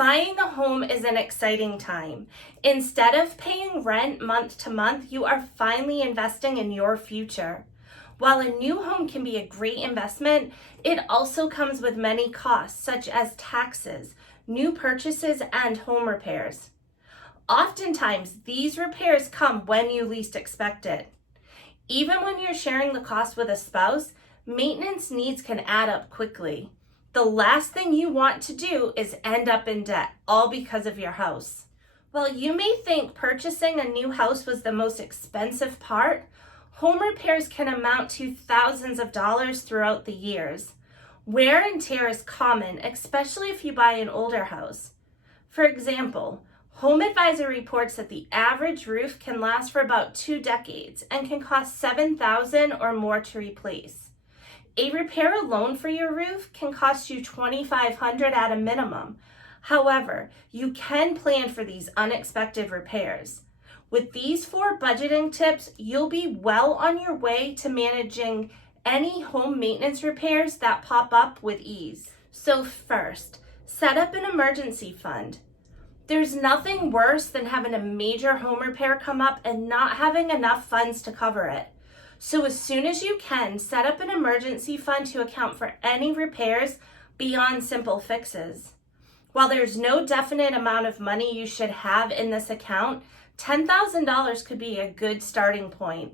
Buying a home is an exciting time. Instead of paying rent month to month, you are finally investing in your future. While a new home can be a great investment, it also comes with many costs such as taxes, new purchases, and home repairs. Oftentimes, these repairs come when you least expect it. Even when you're sharing the cost with a spouse, maintenance needs can add up quickly. The last thing you want to do is end up in debt, all because of your house. While you may think purchasing a new house was the most expensive part, home repairs can amount to thousands of dollars throughout the years. Wear and tear is common, especially if you buy an older house. For example, Home Advisor reports that the average roof can last for about 2 decades and can cost $7,000 or more to replace. A repair alone for your roof can cost you $2,500 at a minimum. However, you can plan for these unexpected repairs. With these 4 budgeting tips, you'll be well on your way to managing any home maintenance repairs that pop up with ease. So first, set up an emergency fund. There's nothing worse than having a major home repair come up and not having enough funds to cover it. So as soon as you can, set up an emergency fund to account for any repairs beyond simple fixes. While there's no definite amount of money you should have in this account, $10,000 could be a good starting point.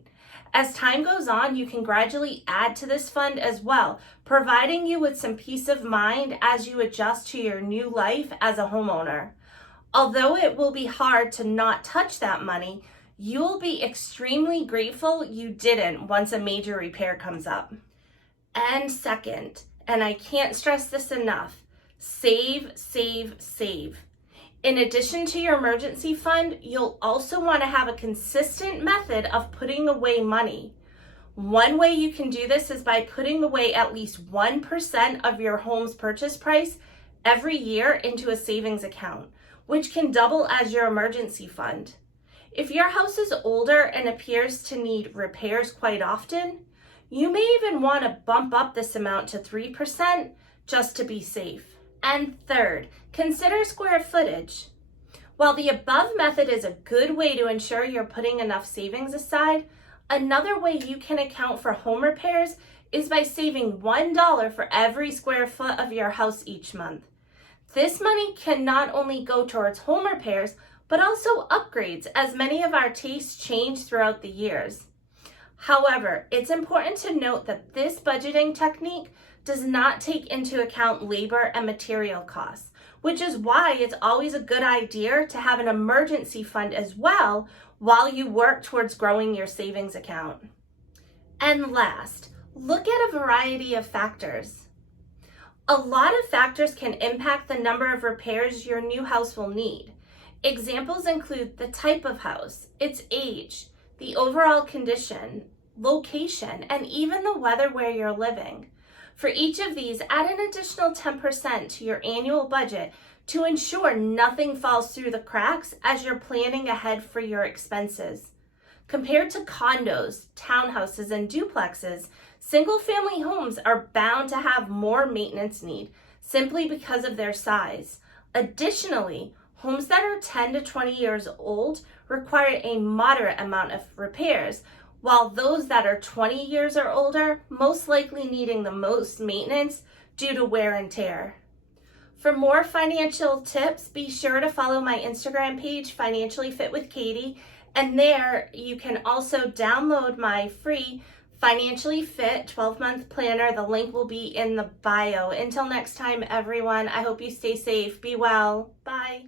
As time goes on, you can gradually add to this fund as well, providing you with some peace of mind as you adjust to your new life as a homeowner. Although it will be hard to not touch that money, you'll be extremely grateful you didn't once a major repair comes up. And second, and I can't stress this enough, save, save, save. In addition to your emergency fund, you'll also want to have a consistent method of putting away money. One way you can do this is by putting away at least 1% of your home's purchase price every year into a savings account, which can double as your emergency fund. If your house is older and appears to need repairs quite often, you may even want to bump up this amount to 3% just to be safe. And third, consider square footage. While the above method is a good way to ensure you're putting enough savings aside, another way you can account for home repairs is by saving $1 for every square foot of your house each month. This money can not only go towards home repairs, but also upgrades, as many of our tastes change throughout the years. However, it's important to note that this budgeting technique does not take into account labor and material costs, which is why it's always a good idea to have an emergency fund as well while you work towards growing your savings account. And last, look at a variety of factors. A lot of factors can impact the number of repairs your new house will need. Examples include the type of house, its age, the overall condition, location, and even the weather where you're living. For each of these, add an additional 10% to your annual budget to ensure nothing falls through the cracks as you're planning ahead for your expenses. Compared to condos, townhouses, and duplexes, single-family homes are bound to have more maintenance need simply because of their size. Additionally, homes that are 10 to 20 years old require a moderate amount of repairs, while those that are 20 years or older most likely needing the most maintenance due to wear and tear. For more financial tips, be sure to follow my Instagram page, Financially Fit with Katie, and there you can also download my free Financially Fit 12-month planner. The link will be in the bio. Until next time, everyone, I hope you stay safe. Be well. Bye.